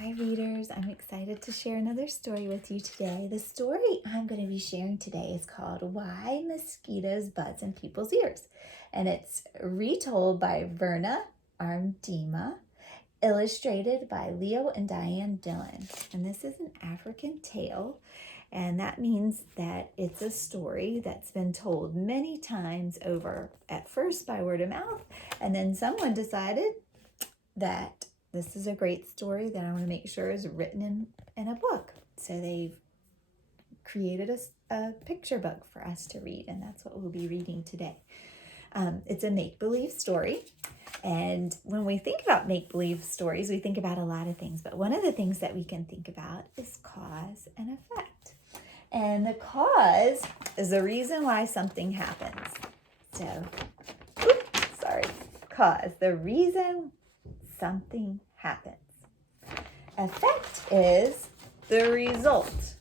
Hi readers, I'm excited to share another story with you today. The story I'm going to be sharing today is called Why Mosquitoes Buzz in People's Ears. And it's retold by Verna, Aardema, illustrated by Leo and Diane Dillon. And this is an African tale, and that means that it's a story that's been told many times over, at first by word of mouth, and then someone decided that this is a great story that I want to make sure is written in a book. So they've created a picture book for us to read, and that's what we'll be reading today. It's a make-believe story, and when we think about make-believe stories, we think about a lot of things, but one of the things that we can think about is cause and effect. And the cause is the reason why something happens. So, cause, the reason something happens. Effect is the result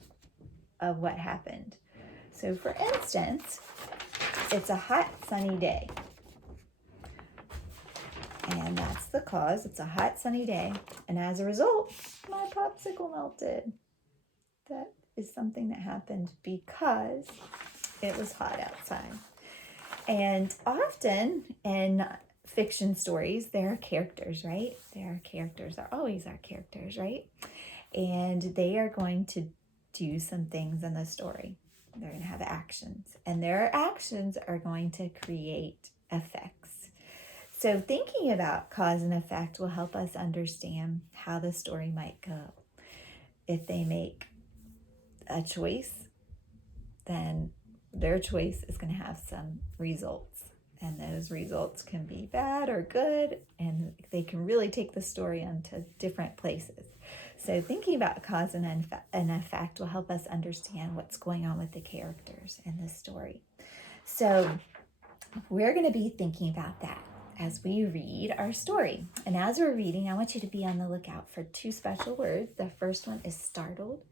of what happened. So for instance, it's a hot sunny day. And that's the cause. It's a hot sunny day. And as a result, my popsicle melted. That is something that happened because it was hot outside. And often in fiction stories, there are characters, right? There are always our characters, right? And they are going to do some things in the story. They're going to have actions, and their actions are going to create effects. So thinking about cause and effect will help us understand how the story might go. If they make a choice, then their choice is going to have some results. And those results can be bad or good, and they can really take the story into different places. So thinking about cause and effect will help us understand what's going on with the characters in this story. So we're going to be thinking about that as we read our story. And as we're reading, I want you to be on the lookout for two special words. The first one is startled.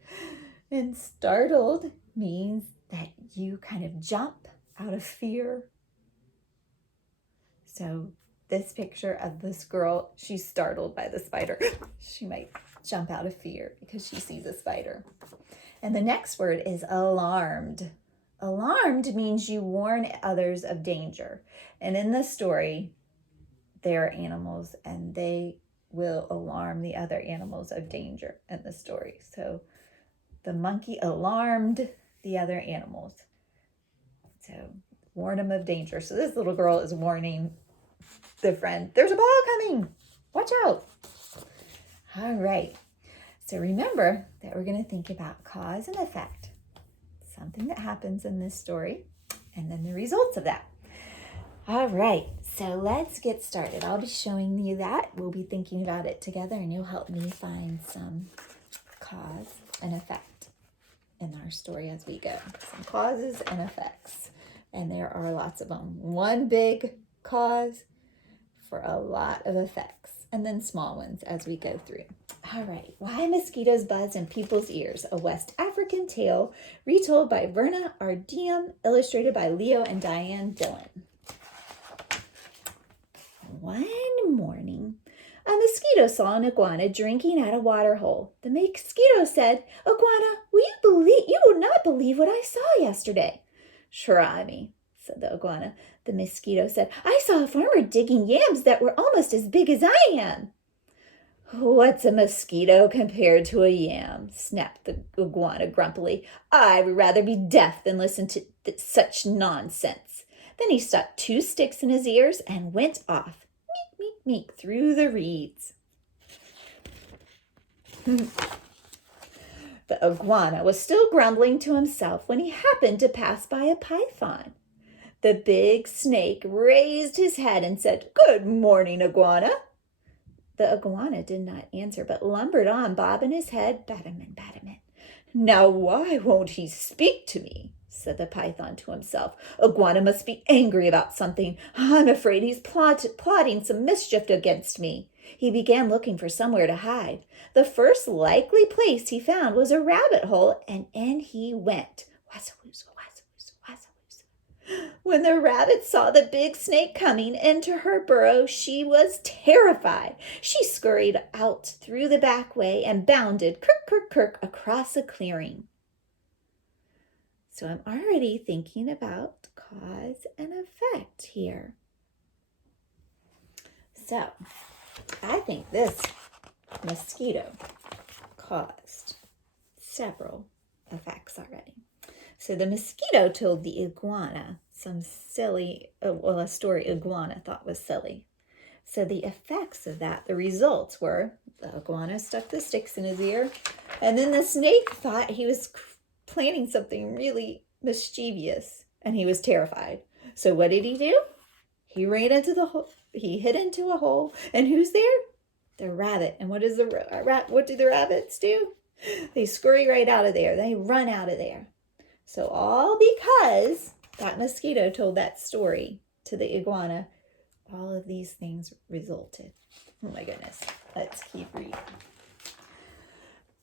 And startled means that you kind of jump out of fear. So this picture of this girl, she's startled by the spider. She might jump out of fear because she sees a spider. And the next word is alarmed. Alarmed means you warn others of danger. And in the story, there are animals, and they will alarm the other animals of danger in the story. So the monkey alarmed the other animals. So warn them of danger. So this little girl is warning the friend, there's a ball coming, watch out. All right, so remember that we're going to think about cause and effect, something that happens in this story, and then the results of that. All right, so let's get started. I'll be showing you that. We'll be thinking about it together, and you'll help me find some cause and effect in our story as we go. Some causes and effects, and there are lots of them. One big cause for a lot of effects, and then small ones as we go through. All right, Why Mosquitoes Buzz in People's Ears, a West African tale retold by Verna, Aardema, illustrated by Leo and Diane Dillon. One morning, a mosquito saw an iguana drinking at a water hole. The mosquito said, "Iguana, you will not believe what I saw yesterday." "Try me," said the iguana. The mosquito said, "I saw a farmer digging yams that were almost as big as I am." "What's a mosquito compared to a yam?" snapped the iguana grumpily. "I would rather be deaf than listen to such nonsense." Then he stuck two sticks in his ears and went off, meek, meek, meek, through the reeds. The iguana was still grumbling to himself when he happened to pass by a python. The big snake raised his head and said, "Good morning, iguana." The iguana did not answer, but lumbered on, bobbing his head, "Batamin, batamin." "Now why won't he speak to me?" said the python to himself. "Iguana must be angry about something. I'm afraid he's plotting some mischief against me." He began looking for somewhere to hide. The first likely place he found was a rabbit hole, and in he went. Wazza-wooza, wazza-wooza, wazza-wooza. When the rabbit saw the big snake coming into her burrow, she was terrified. She scurried out through the back way and bounded, kirk, kirk, kirk, across a clearing. So I'm already thinking about cause and effect here. So I think this mosquito caused several effects already. So the mosquito told the iguana some silly, a story iguana thought was silly. So the effects of that, the results were the iguana stuck the sticks in his ear, and then the snake thought he was planning something really mischievous, and he was terrified. So what did he do? He ran into the hole. He hid into a hole, and who's there? The rabbit. And what do the rabbits do? They scurry right out of there. They run out of there. So all because that mosquito told that story to the iguana, all of these things resulted. Oh my goodness. Let's keep reading.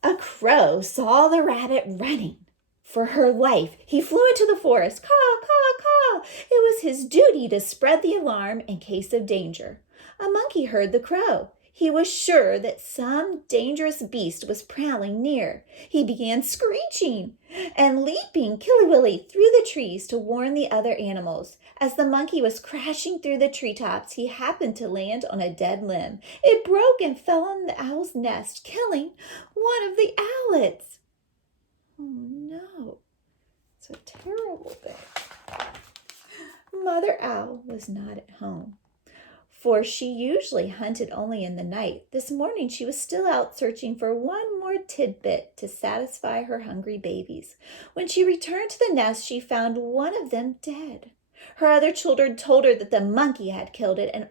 A crow saw the rabbit running for her life. He flew into the forest. Caw, caw, caw. It was his duty to spread the alarm in case of danger. A monkey heard the crow. He was sure that some dangerous beast was prowling near. He began screeching and leaping killy-willy through the trees to warn the other animals. As the monkey was crashing through the treetops, he happened to land on a dead limb. It broke and fell on the owl's nest, killing one of the owlets. Oh no, it's a terrible thing. Mother Owl was not at home, for she usually hunted only in the night. This morning she was still out searching for one more tidbit to satisfy her hungry babies. When she returned to the nest, she found one of them dead. Her other children told her that the monkey had killed it, and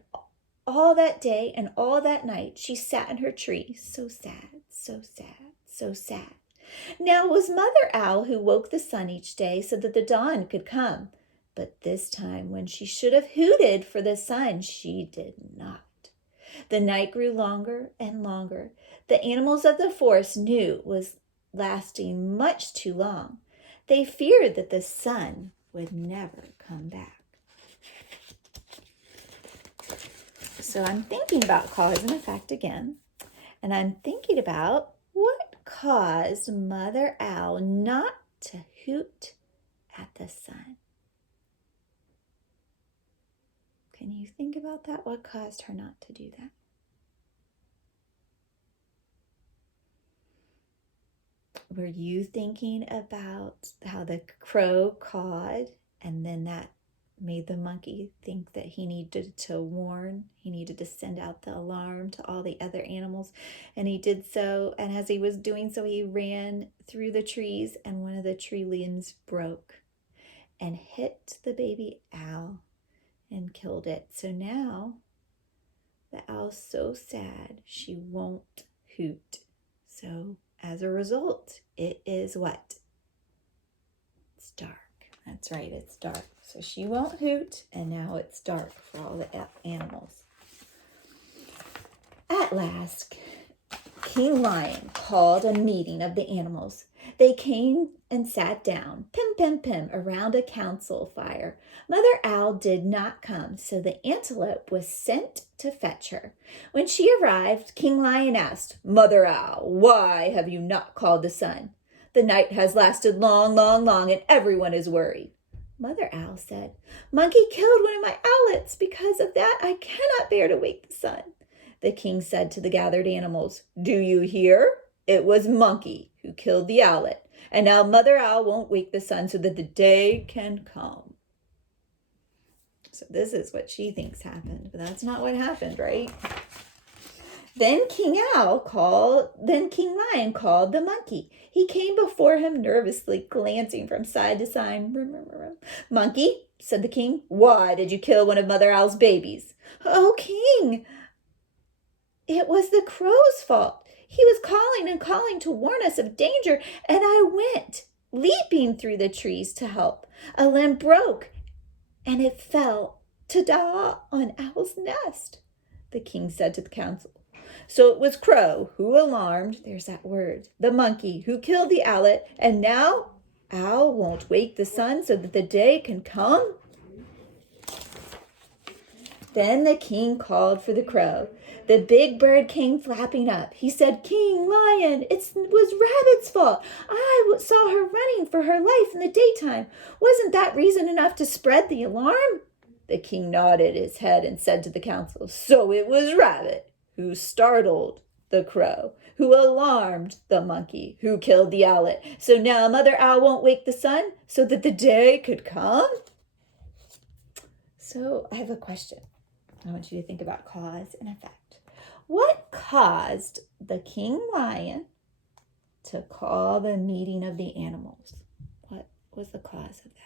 all that day and all that night she sat in her tree, so sad, so sad, so sad. Now it was Mother Owl who woke the sun each day so that the dawn could come. But this time, when she should have hooted for the sun, she did not. The night grew longer and longer. The animals of the forest knew it was lasting much too long. They feared that the sun would never come back. So I'm thinking about cause and effect again. And I'm thinking about what caused Mother Owl not to hoot at the sun. Can you think about that? What caused her not to do that? Were you thinking about how the crow cawed and then that made the monkey think that he needed to warn, he needed to send out the alarm to all the other animals, and he did so, and as he was doing so, he ran through the trees, and one of the tree limbs broke and hit the baby owl and killed it. So now the owl's so sad she won't hoot. So as a result, it is what? It's dark. That's right, it's dark. So she won't hoot, and now it's dark for all the animals. At last, King Lion called a meeting of the animals. They came and sat down, pim, pim, pim, around a council fire. Mother Owl did not come, so the antelope was sent to fetch her. When she arrived, King Lion asked, "Mother Owl, why have you not called the sun? The night has lasted long, long, long, and everyone is worried." Mother Owl said, "Monkey killed one of my owlets. Because of that, I cannot bear to wake the sun." The king said to the gathered animals, "Do you hear? It was Monkey who killed the owlet, and now Mother Owl won't wake the sun so that the day can come." So this is what she thinks happened, but that's not what happened, right? Then King Lion called the monkey. He came before him nervously, glancing from side to side. "Monkey," said the king, "why did you kill one of Mother Owl's babies?" "Oh, king, it was the crow's fault. He was calling and calling to warn us of danger, and I went leaping through the trees to help. A limb broke, and it fell to die on Owl's nest," the king said to the council. "So it was Crow who alarmed," there's that word, "the monkey who killed the owlet, and now Owl won't wake the sun so that the day can come?" Then the king called for the crow. The big bird came flapping up. He said, "King Lion, it was Rabbit's fault. I saw her running for her life in the daytime. Wasn't that reason enough to spread the alarm?" The king nodded his head and said to the council, "So it was Rabbit who startled the crow, who alarmed the monkey, who killed the owlet. So now Mother Owl won't wake the sun so that the day could come?" So I have a question. I want you to think about cause and effect. What caused the king lion to call the meeting of the animals? What was the cause of that?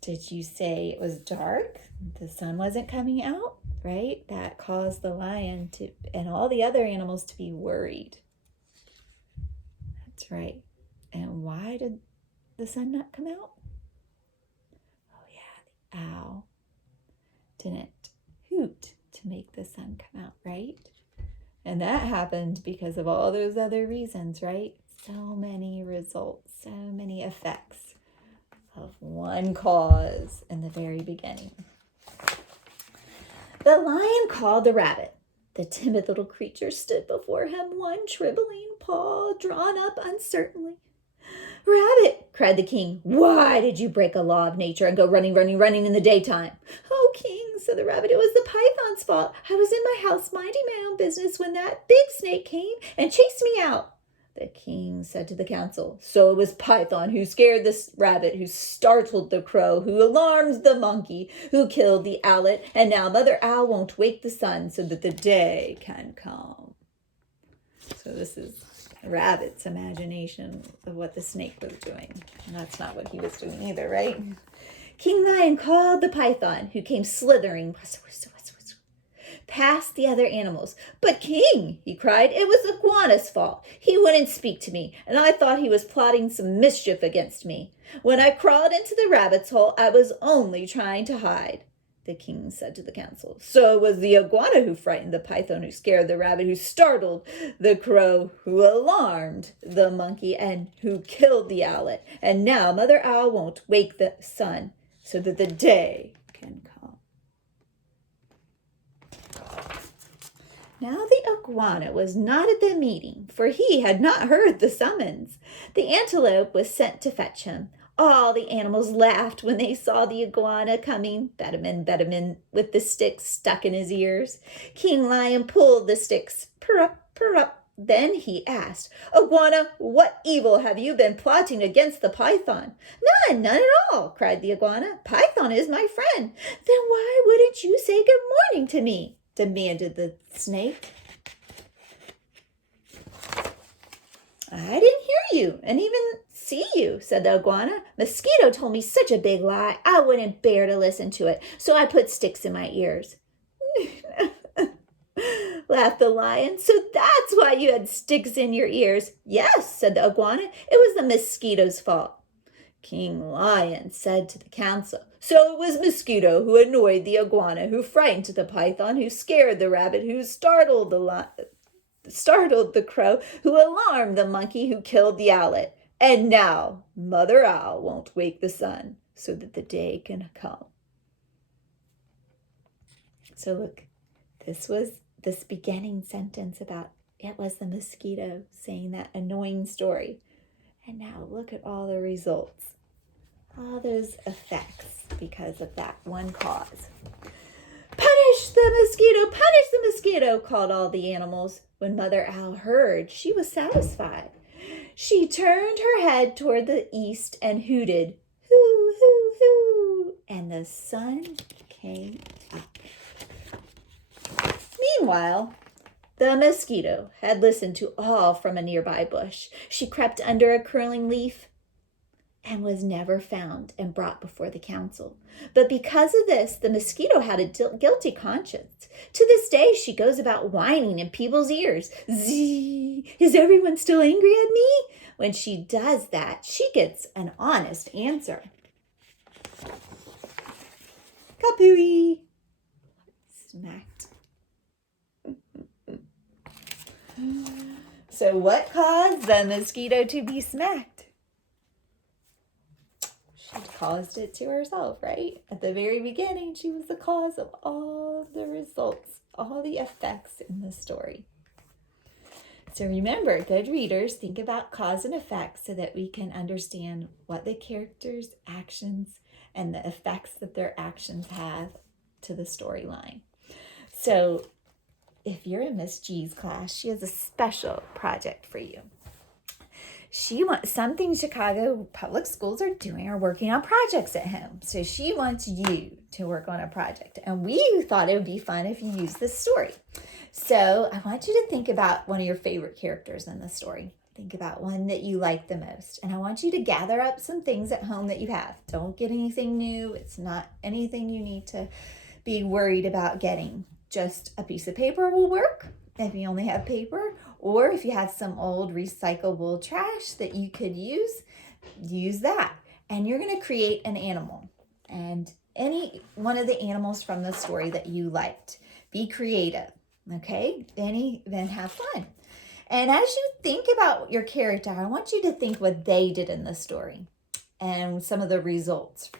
Did you say it was dark? The sun wasn't coming out, right? That caused the lion to, and all the other animals to be worried. That's right. And why did the sun not come out? Oh yeah, the owl didn't hoot to make the sun come out, right? And that happened because of all those other reasons, right? So many results, so many effects of one cause in the very beginning. The lion called the rabbit. The timid little creature stood before him, one shriveling paw drawn up uncertainly. "Rabbit," cried the king, "why did you break a law of nature and go running in the daytime?" "Oh, king," said the rabbit, "it was the python's fault. I was in my house minding my own business when that big snake came and chased me out." The king said to the council, "So it was Python who scared the rabbit, who startled the crow, who alarmed the monkey, who killed the owlet, and now Mother Owl won't wake the sun so that the day can come." So this is Rabbit's imagination of what the snake was doing. And that's not what he was doing either, right? King Lion called the python, who came slithering past the other animals. "But king," he cried, "it was Iguana's fault. He wouldn't speak to me, and I thought he was plotting some mischief against me. When I crawled into the rabbit's hole, I was only trying to hide." The king said to the council, "So it was the iguana who frightened the python, who scared the rabbit, who startled the crow, who alarmed the monkey, and who killed the owlet. And now Mother Owl won't wake the sun so that the day can come." Now the iguana was not at the meeting, for he had not heard the summons. The antelope was sent to fetch him. All the animals laughed when they saw the iguana coming, Betamin, with the sticks stuck in his ears. King Lion pulled the sticks, purr up. Then he asked, "Iguana, what evil have you been plotting against the python?" None at all," cried the iguana. "Python is my friend." "Then why wouldn't you say good morning to me?" demanded the snake. "I didn't hear you and even see you," said the iguana. "Mosquito told me such a big lie, I wouldn't bear to listen to it, so I put sticks in my ears." Laughed the lion. "So that's why you had sticks in your ears?" "Yes," said the iguana. "It was the mosquito's fault." King Lion said to the council, "So it was Mosquito who annoyed the iguana, who frightened the python, who scared the rabbit, who startled the crow, who alarmed the monkey, who killed the owlet. And now Mother Owl won't wake the sun so that the day can come." So look, this was this beginning sentence about it was the mosquito saying that annoying story. And now look at all the results, all those effects because of that one cause. "Punish the mosquito," called all the animals. When Mother Owl heard, she was satisfied. She turned her head toward the east and hooted, "Hoo, hoo, hoo," and the sun came up. Meanwhile, the mosquito had listened to all from a nearby bush. She crept under a curling leaf and was never found and brought before the council. But because of this, the mosquito had a guilty conscience. To this day, she goes about whining in people's ears. "Zee, is everyone still angry at me?" When she does that, she gets an honest answer. Kapooey! Smacked. So what caused the mosquito to be smacked? She caused it to herself, right? At the very beginning, she was the cause of all the results, all the effects in the story. So remember, good readers, think about cause and effect so that we can understand what the characters' actions and the effects that their actions have to the storyline. So if you're in Miss G's class, she has a special project for you. She wants something Chicago public schools are doing or working on projects at home. So she wants you to work on a project. And we thought it would be fun if you use this story. So I want you to think about one of your favorite characters in the story. Think about one that you like the most. And I want you to gather up some things at home that you have. Don't get anything new. It's not anything you need to be worried about getting. Just a piece of paper will work if you only have paper, or if you have some old recyclable trash that you could use that. And you're going to create an animal, and any one of the animals from the story that you liked. Be creative, okay? Then have fun. And as you think about your character, I want you to think what they did in the story and some of the results,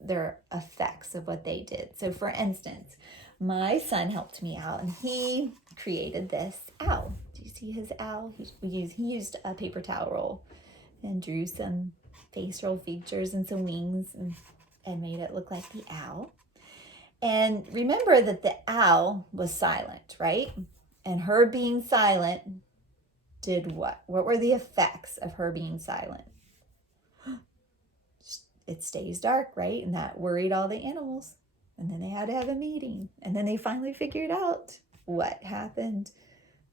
their effects of what they did. So for instance, my son helped me out and he created this owl. Do you see his owl? He used a paper towel roll and drew some facial features and some wings and made it look like the owl. And remember that the owl was silent, right? And her being silent did what? What were the effects of her being silent? It stays dark, right? And that worried all the animals. And then they had to have a meeting. And then they finally figured out what happened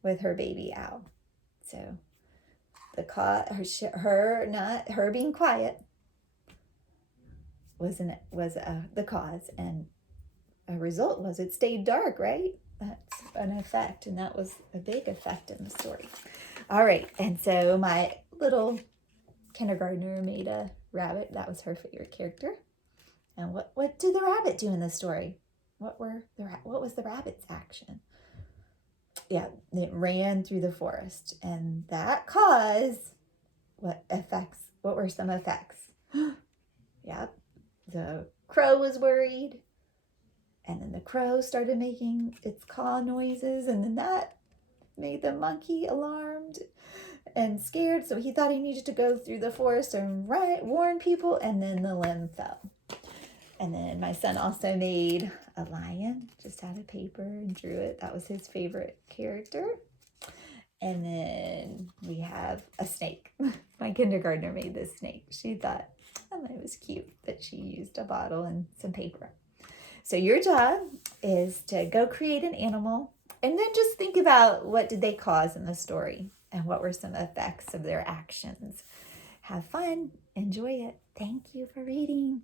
with her baby owl. So her being quiet was the cause, and a result was it stayed dark, right? That's an effect, and that was a big effect in the story. All right, and so my little kindergartner made a rabbit. That was her favorite character. And what did the rabbit do in the story? What was the rabbit's action? Yeah, it ran through the forest, and that caused what were some effects? Yep, the crow was worried, and then the crow started making its caw noises, and then that made the monkey alarmed and scared, so he thought he needed to go through the forest and warn people, and then the limb fell. And then my son also made a lion just out of paper and drew it. That was his favorite character. And then we have a snake. My kindergartner made this snake. She thought, it was cute, but she used a bottle and some paper. So your job is to go create an animal and then just think about what did they cause in the story and what were some effects of their actions. Have fun. Enjoy it. Thank you for reading.